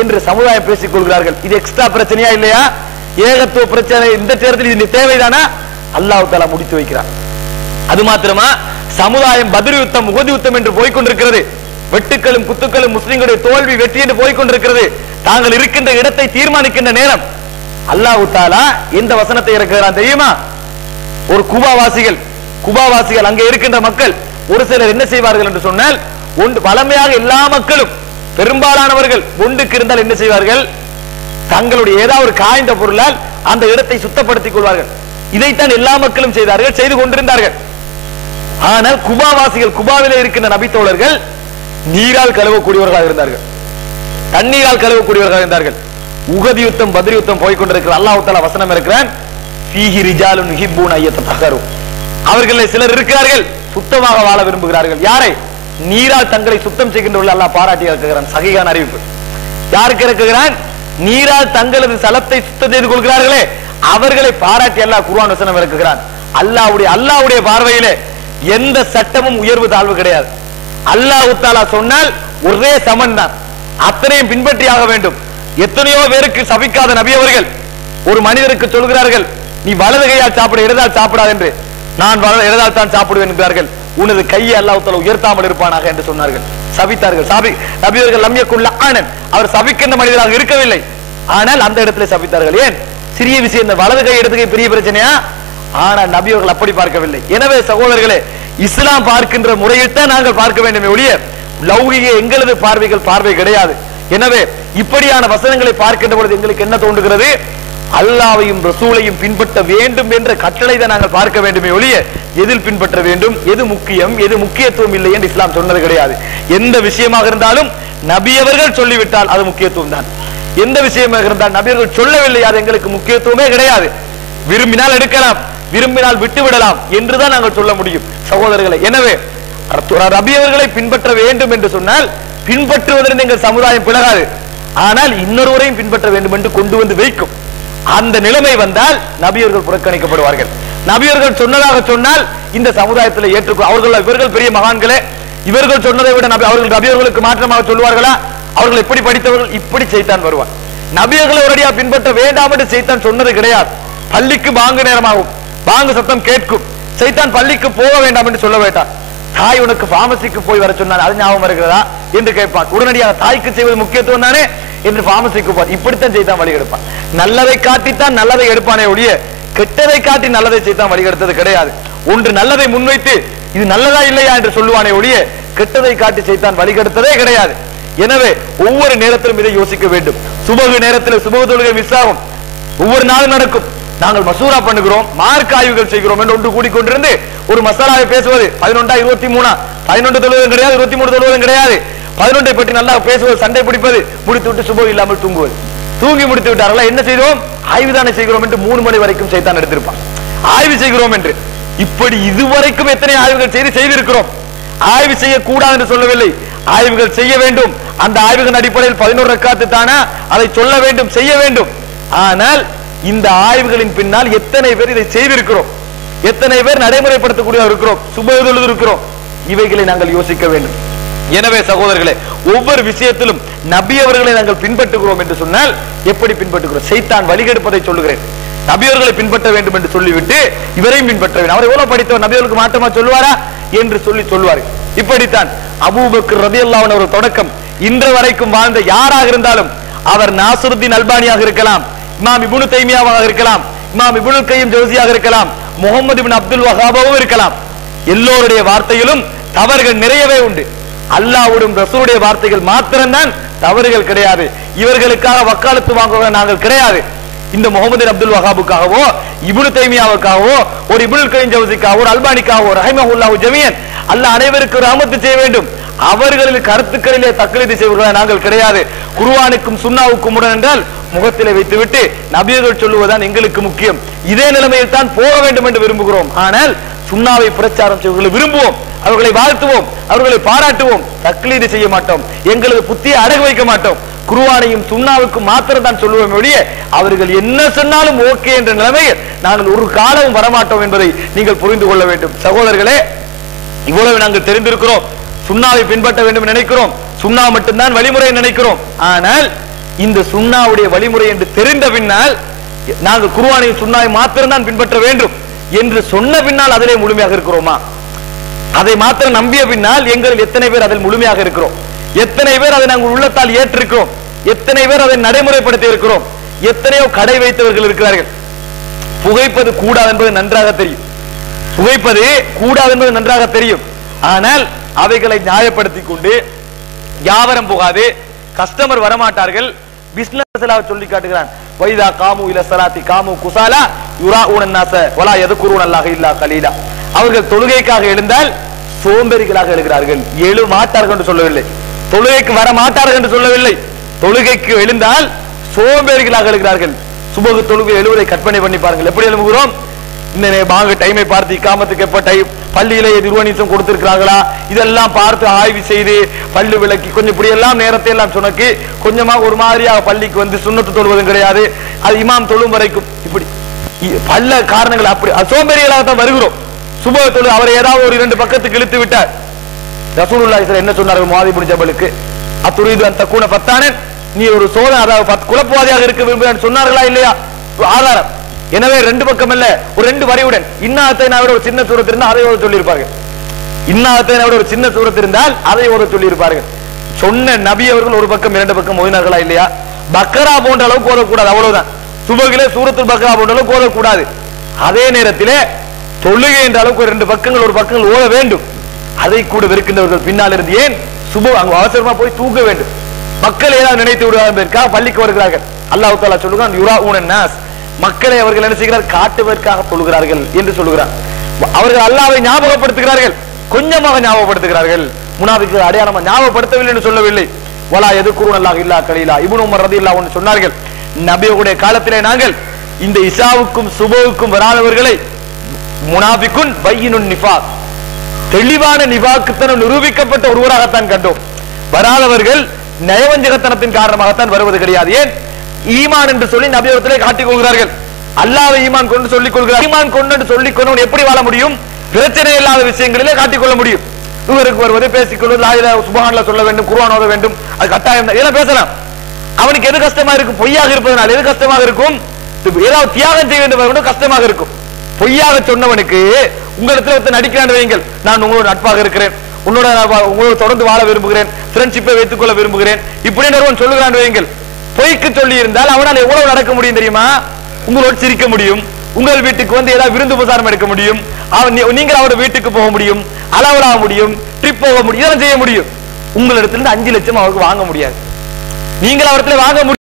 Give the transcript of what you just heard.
என்று சமுதாயம் பேசிக் கொள்கிறார்கள். இது எக்ஸ்ட்ரா பிரச்சனையா இல்லையா? ஏகத்துவ பிரச்சனை இந்த நேரத்தில் இது தேவைதானா? அல்லாஹ் தஆலா முடித்து வைக்கிறார். அது மாத்திரமா, சமுதாயம் பத்ர் யுத்தம், உஹது யுத்தம் என்று போய்கொண்டிருக்கிறது. வெட்டுக்களும் குத்துக்களும் முஸ்லிம்களுடைய தோல்வி வெற்றி என்று போய்கொண்டிருக்கிறது. தாங்கள் இருக்கின்ற இடத்தை தீர்மானிக்கின்ற நேரம் அல்லாஹ் தஆலா எந்த வசனத்தை இறக்குகிறான் தெரியுமா? ஒரு குபாவாசிகள் அங்கே இருக்கின்ற மக்கள் ஒரு சிலர் என்ன செய்வார்கள் என்று சொன்னால், பழமையாக எல்லா மக்களும் பெரும்பாலானவர்கள் ஒன்றுக்கு இருந்தால் என்ன செய்வார்கள்? தங்களுடைய ஏதாவது ஒரு காய்ந்த பொருளால் அந்த இடத்தை சுத்தப்படுத்திக் கொள்வார்கள். இதைத்தான் எல்லா மக்களும் செய்து கொண்டிருந்தார்கள். ஆனால் குபாவாசிகள், குபாவிலே இருக்கின்ற நபி தோழர்கள் நீரால் கழுவக்கூடியவர்களாக இருந்தார்கள், தண்ணீரால் கழுவக்கூடியவர்களாக இருந்தார்கள். உஹது யுத்தம், பத்ர் யுத்தம் போய்கொண்டிருக்கிற அல்லாஹ் தஆலா வசனம் இருக்கிறான், ஃபீஹி ரிஜாலுன் யுஹிப்பூன அய்யத்தஹரு. அவர்களே சிலர் இருக்கிறார்கள் சுத்தமாக வாழ விரும்புகிறார்கள். யாரை? நீரால் தங்களை சுத்தம் செய்கின்றவர்கள் அல்லாஹ் பாராட்டி இருக்கிறான். சஹீஹான அறிவிப்பு. யாருக்கு இருக்கிறான்? நீரால் தங்களது சலத்தை சுத்தம் செய்து கொள்கிறார்களே அவர்களை பாராட்டி அல்லாஹ் குர்ஆன் வசனம் இறக்குகிறான். அல்லாஹ்வுடைய பார்வையிலே எந்த சட்டமும் உயர்வு தாழ்வு கிடையாது. அல்லாஹ் தஆலா சொன்னால் ஒரே சமன் தான், அத்தனையும் பின்பற்றியாக வேண்டும். எத்தனையோ பேருக்கு சபிக்காத நபி அவர்கள் ஒரு மனிதருக்கு சொல்கிறார்கள், நீ வலது கையால் சாப்பிட, இடதால் சாப்பிடாது என்று. நான் இடதால் தான் சாப்பிடுவேன் என்கிறார்கள். உனது கையை அல்லாஹ் தஆலா உயர்த்தாமல் இருப்பானாக என்று சொன்னார்கள், சபித்தார்கள். நபி அவர்கள் லம் யகுல் லஅனன், அவர் சபிக்கின்ற மனிதராக இருக்கவில்லை, ஆனால் அந்த இடத்துல சபித்தார்கள். ஏன்? சிறிய விஷயம், இந்த வலது கை இடது கை பெரிய பிரச்சனையா? ஆனால் நபி அவர்கள் அப்படி பார்க்கவில்லை. எனவே சகோதரர்களே, இஸ்லாம் பார்க்கின்ற முறையில் தான் நாங்கள் பார்க்க வேண்டுமே ஒழிய லௌகிக எங்களது பார்வை கிடையாது. எனவே இப்படியான வசனங்களை பார்க்கின்ற பொழுது எங்களுக்கு என்ன தோன்றுகிறது? அல்லாஹ்வையும் ரசூலையும் பின்பற்ற வேண்டும் என்ற கட்டளை தான் நாங்கள் பார்க்க வேண்டுமே ஒழிய எதில் பின்பற்ற வேண்டும், எது முக்கியம், எது முக்கியத்துவம் இல்லை என்று இஸ்லாம் சொன்னது கிடையாது. எந்த விஷயமாக இருந்தாலும் நபி அவர்கள் சொல்லிவிட்டால் அது முக்கியத்துவம் தான். எந்த விஷயமாக இருந்தால் நபி அவர்கள் சொல்லவில்லை, அது எங்களுக்கு முக்கியத்துவமே கிடையாது. விரும்பினால் எடுக்கலாம், விரும்பினால் விட்டு விடலாம் என்றுதான் நாங்கள் சொல்ல முடியும் சகோதரர்களை. எனவே நபி அவர்களை பின்பற்ற வேண்டும் என்று சொன்னால் பின்பற்றுவதற்கு எங்கள் சமுதாயம் பிளகாது, ஆனால் இன்னொருவரையும் பின்பற்ற வேண்டும் என்று கொண்டு வந்து வைக்கும். அந்த நிலைமை வந்தால் நபியர்கள் புறக்கணிக்கப்படுவார்கள். நபியர்கள் சொன்னதாக சொன்னால் இந்த சமுதாயத்தில் இவர்கள் பெரிய மகான்களே, இவர்கள் சொன்னதை விட அவர்கள் நபியர்களுக்கு மாற்றமாக சொல்வார்களா? அவர்கள் எப்படி படித்தவர்கள்? இப்படி சைத்தான் வருவான். நபியர்களை ஒரடியா பின்பற்ற வேண்டாம் என்று சைத்தான் சொன்னது கிடையாது. பள்ளிக்கு பாங்கு நேரமாகும், பாங்கு சத்தம் கேட்கும், சைத்தான் பள்ளிக்கு போக வேண்டாம் என்று சொல்ல வேண்டாம். தாய் உனக்கு பார்மசிக்கு போய் வர சொன்னால் அது ஞாபகம் இருக்கிறதா என்று கேட்பான். உடனடியாக தாய்க்கு செய்வது முக்கியத்துவம் தானே என்று பார்மசிக்கு போவான். இப்படித்தான் செய்தான் வழி எடுப்பான். நல்லதை காட்டித்தான் நல்லதை எடுப்பானே ஒழிய கெட்டதை காட்டி நல்லதை செய்தான் வழி எடுத்தது கிடையாது. ஒன்று நல்லதை முன்வைத்து இது நல்லதா இல்லையா என்று சொல்லுவானே ஒழிய கெட்டதை காட்டி செய்தான் வழி எடுத்ததே கிடையாது. எனவே ஒவ்வொரு நேரத்திலும் இதை யோசிக்க வேண்டும். சுபகு நேரத்தில் சுபகு தொழுகை மிஸ் ஆகும், ஒவ்வொரு நாளும் நடக்கும். நாங்கள் மசூரா பண்ணுகிறோம், மார்க் ஆய்வுகள் செய்கிறோம் என்று ஒன்று கூடிக்கொண்டிருந்து ஒரு மசாலாவை பேசுவது 11 23 11 தொழுவதும் கிடையாது, 23 தொழுவதும் கிடையாது. 11 பற்றி நல்லா பேசுவது, சண்டை பிடிப்பது, முடித்து விட்டு சுபம் இல்லாமல் தூங்குவது. தூங்கி முடித்து விட்டார்களா? என்ன செய்தோம்? ஆய்வு தானே செய்கிறோம் என்று 3 மணி வரைக்கும் சைத்தான் எடுத்திருப்பான். ஆய்வு செய்கிறோம் என்று இப்படி இதுவரைக்கும் எத்தனை ஆய்வுகள் செய்திருக்கிறோம். ஆய்வு செய்யக்கூடாது என்று சொல்லவில்லை, ஆய்வுகள் செய்ய வேண்டும். அந்த ஆய்வுகள் அடிப்படையில் 11 ரக்காத்து தானா அதை சொல்ல வேண்டும், செய்ய வேண்டும். ஆனால் இந்த ஆய்வுகளின் பின்னால் எத்தனை பேர் இதை செய்திருக்கிறோம், எத்தனை பேர் நடைமுறைப்படுத்தக்கூடிய இருக்கிறோம், சுப இருக்கிறோம், இவைகளை நாங்கள் யோசிக்க வேண்டும். எனவே சகோதரர்களே, ஒவ்வொரு விஷயத்திலும் நபி அவர்களை நாங்கள் பின்பற்றுகிறோம் என்று சொன்னால் எப்படி பின்பற்றுகிறோம்? சைத்தான் வழிகெடுப்பதை சொல்லுகிறேன். நபி அவர்களை பின்பற்ற வேண்டும் என்று சொல்லிவிட்டு இவரையும் பின்பற்ற வேண்டும். அவர் எவ்வளவு படித்தவர், நபி அவர்களுக்கு மாற்றமா சொல்லுவாரா என்று சொல்லுவார். இப்படித்தான் அபூபக்கர் ரலியல்லாஹு அன்ஹு தொடக்கம் இன்று வரைக்கும் வாழ்ந்த யாராக இருந்தாலும், அவர் நாசருத்தீன் அல்பானியாக இருக்கலாம், இமாம் இப்னு தைமியாவாக இருக்கலாம், இமாம் இப்னுல் கய்யிம் ஜௌஸியாக இருக்கலாம், முஹம்மது இப்னு அப்துல் வஹாபாவும் இருக்கலாம். எல்லோருடைய வார்த்தையிலும் தவறுகள் நிறையவே உண்டு. அல்லாஹ்வுடைய ரசூலுடைய வார்த்தைகள் மாத்திரம்தான் தவறுகள் கிடையாது. இவர்களுக்காக வக்காலத்து வாங்குவ நாங்கள் கிடையாது. இந்த முஹம்மது அப்துல் வஹாபுக்காகவோ இப்னு தைமியாவுக்காகவோ ஒரு இப்னுல் கய்யிம் ஜௌஸிக்காகவோ ஒரு அல்பானிக்காகவோ ரஹிமஹுல்லாஹு ஜமீஅன் அல்லாஹ் அனைவருக்கும் ரஹ்மத் செய்ய வேண்டும். அவர்களின் கருத்துக்களிலே தக்லீது செய்வர்களாக நாங்கள் கிடையாது. குர்ஆனுக்கும் சுன்னாவுக்கும் உடன் என்றால் முகத்திலே வைத்துவிட்டு நபியர்கள் சொல்லுவதுதான் எங்களுக்கு முக்கியம். இதே நிலைமையில் தான் போக வேண்டும் என்று விரும்புகிறோம். ஆனால் சுன்னாவை பிரச்சாரம் செய்வர்களை விரும்புவோம், அவர்களை வாழ்த்துவோம், அவர்களை பாராட்டுவோம், தக்லீது செய்ய மாட்டோம், எங்களது புத்தியை அடகு வைக்க மாட்டோம். குர்ஆனையும் சுன்னாவுக்கும் மாத்திரம் தான் சொல்லுவோம் ஒழிய அவர்கள் என்ன சொன்னாலும் ஓகே என்ற நிலைமையில் நாங்கள் ஒரு காலமும் வரமாட்டோம் என்பதை நீங்கள் புரிந்து கொள்ள வேண்டும். சகோதரர்களே, இவ்வளவு நாங்கள் தெரிந்திருக்கிறோம். சுன்னாவை பின்பற்ற வேண்டும் நினைக்கிறோம், சுன்னா மட்டும்தான் வழிமுறை நினைக்கிறோம். ஆனால் இந்த சுன்னாவுடைய வழிமுறை என்று தெரிந்த பின்னால் நாங்கள் குர்ஆனையும் சுன்னாவை மாத்திரம் தான் பின்பற்ற வேண்டும் என்று சொன்ன பின்னால் அதிலே முழுமையாக இருக்கிறோமா? அதை மாத்திரம் நம்பிய பின்னால் எங்களில் எத்தனை பேர் அதில் முழுமையாக இருக்கிறோம்? எத்தனை பேர் அதை நாங்கள் உள்ளத்தால் ஏற்றிருக்கிறோம்? எத்தனை பேர் அதை நடைமுறைப்படுத்தி இருக்கிறோம்? எத்தனையோ கடை வைத்தவர்கள் இருக்கிறார்கள். புகைப்பது கூடாது என்பது நன்றாக தெரியும், புகைப்பது கூடாது என்பது நன்றாக தெரியும். ஆனால் அவைகளை நியாயப்படுத்திக் கொண்டு வியாபாரம் போகாது, கஸ்டமர் வரமாட்டார்கள், பிசினஸ் சொல்லி காட்டுகிறான். வைதா காமு இல ஸலாத்தி காமு குஸாலா யுராஊன الناس வலா யذكرون الله இல்லா கலீலா. அவர்கள் தொழுகைக்காக எழுந்தால் சோம்பேறிகளாக எழுகிறார்கள். எழு மாட்டார்கள் என்று சொல்லவில்லை, தொழுகைக்கு வர மாட்டார்கள் என்று சொல்லவில்லை. தொழுகைக்கு எழுந்தால் சோம்பேறிகளாக எழுகிறார்கள். சுபஹ் தொழுகை எழுவதை கற்பனை பண்ணி பாருங்கள், எப்படி எழுப்புகிறோம்? இந்த பாங்க டைமை பார்த்து இக்காமத்துக்கு எப்ப டைம், பள்ளியில நிர்வகிசம் கொடுத்திருக்கிறார்களா, இதெல்லாம் பார்த்து ஆய்வு செய்து பள்ளி விளக்கி கொஞ்சம் இப்படி எல்லாம் நேரத்தை எல்லாம் சொன்னக்கு கொஞ்சமாக ஒரு மாதிரியாக பள்ளிக்கு வந்து சுன்னத்து தொழுவதும் கிடையாது, அது இமாம் தொழும் வரைக்கும் இப்படி பல காரணங்கள். அப்படி சோம்பேறிகளாக தான் வருகிறோம். சுபஹ் தொழு அவரை ஏதாவது ஒரு 2 பக்கத்துக்கு இழுத்து விட்டார். ரசூலுல்லாஹி ஸல்லல்லாஹு என்ன சொன்னார்கள் முஆதி இப்னு ஜபலுக்கு? அத்துரீது அன் தகுன ஃபத்தானன், நீ ஒரு சோதனை அதாவது குழப்பவாதியாக இருக்க விரும்புகிறான் சொன்னார்களா இல்லையா? ஆதாரம். எனவே 2 பக்கம் அல்ல, ஒரு 2 வரியுடன் இன்னாத்தை விட ஒரு சின்ன சூரத் இருந்தால் அதை ஓத சொல்லியிருப்பார்கள். இன்னாத்தை விட ஒரு சின்ன சூரத் இருந்தால் அதை ஓத சொல்லியிருப்பார்கள். சொன்ன நபி அவர்கள் ஒரு பக்கம் 2 பக்கம் ஓதினார்களா இல்லையா? பக்கரா போன்ற அளவுக்கு ஓதக்கூடாது, அவ்வளவுதான். சுபகிலே சூரத்துல் பக்கரா போன்ற அளவுக்கு ஓதக்கூடாது. அதே நேரத்திலே தொழுகை என்ற அளவுக்கு 2 பக்கங்கள் ஒரு பக்கங்கள் ஓத வேண்டும். அதை கூட வெறுக்கின்றவர்கள் பின்னால் இருந்து ஏன் சுப அங்கு அவசரமா போய் தூக்க வேண்டும், மக்கள் ஏதாவது நினைத்து விடுவார்கள் பள்ளிக்கு வருகிறார்கள். அல்லாஹ் தஆலா சொல்லுகிறான் யுராஊன الناس, மக்களை அவர்கள் என்ன செய்கிறார்கள்? காட்டுவதற்காக தொழுகிறார்கள் என்று சொல்லுகிறார். அவர்கள் அல்லாஹ்வை ஞாபகப்படுத்துகிறார்கள், கொஞ்சமாக ஞாபகப்படுத்துகிறார்கள். முனாஃபிக்குகள் அடையாளமா ஞாபகப்படுத்தவில்லை என்று சொல்லவில்லை. வலா யذكرون الله இல்லா கலீலா. இப்னு உமர் ரலியல்லாஹு அன்ஹு சொன்னார்கள், நபியுடைய காலத்திலே நாங்கள் இந்த இஷாவுக்கும் சுபஹுக்கும் வராதவர்களை முனாஃபிகுன் பையினுன் நிஃபாக், தெளிவான நிஃபாக்குத்தனம் நிரூபிக்கப்பட்ட ஒருவராகத்தான் கண்டோம். வராதவர்கள் நயவஞ்சகத்தனத்தின் காரணமாகத்தான் வருவது கிடையாது. ஏன்? ஈமான் என்று சொல்லி நபியவர்களை காட்டிக் கொள்கிறார்கள். அல்லாஹ்வை ஈமான் கொண்டு சொல்லிக் கொள்கிறார். ஈமான் கொண்டு சொல்லிக் கொண்டவன் எப்படி வாழ முடியும்? பிரச்சனை இல்லாத விஷயங்களிலே காட்டிக் கொள்ள முடியும். இவருக்கு வருவது பேசிக்கொள்வது, லா இலாஹ சுப்ஹானல்லாஹ் சொல்ல வேண்டும், குர்ஆன் ஓத வேண்டும், அது கட்டாயம் தான், இதெல்லாம் பேசலாம். அவனுக்கு எது கஷ்டமா இருக்கும்? பொய்யாக இருப்பதனால் எது கஷ்டமாக இருக்கும்? ஏதாவது தியாகம் செய்ய வேண்டும் கஷ்டமாக இருக்கும். பொய்யாக சொன்னவனுக்கு உங்களிடத்தில் ஒருத்தர் நடிக்கிறான் வையுங்கள், நான் உங்களோட நட்பாக இருக்கிறேன், உங்களோட தொடர்ந்து வாழ விரும்புகிறேன், ஃப்ரெண்ட்ஷிப்பை வைத்துக் கொள்ள விரும்புகிறேன் இப்படின்னு ஒருவன் சொல்லுகிறான் வையுங்கள். பொய்க்கு சொல்லி இருந்தால் அவனால் எவ்வளவு நடக்க முடியும் தெரியுமா? உங்களோடு சிரிக்க முடியும், உங்கள் வீட்டுக்கு வந்து ஏதாவது விருந்து உபசாரம் எடுக்க முடியும், நீங்கள் அவரோட வீட்டுக்கு போக முடியும், அளவலாக முடியும், ட்ரிப் போக முடியும், இதெல்லாம் செய்ய முடியும். உங்களிடத்திலிருந்து 5 லட்சம் அவருக்கு வாங்க முடியாது. நீங்கள் அவரிடத்துல வாங்க முடியும்.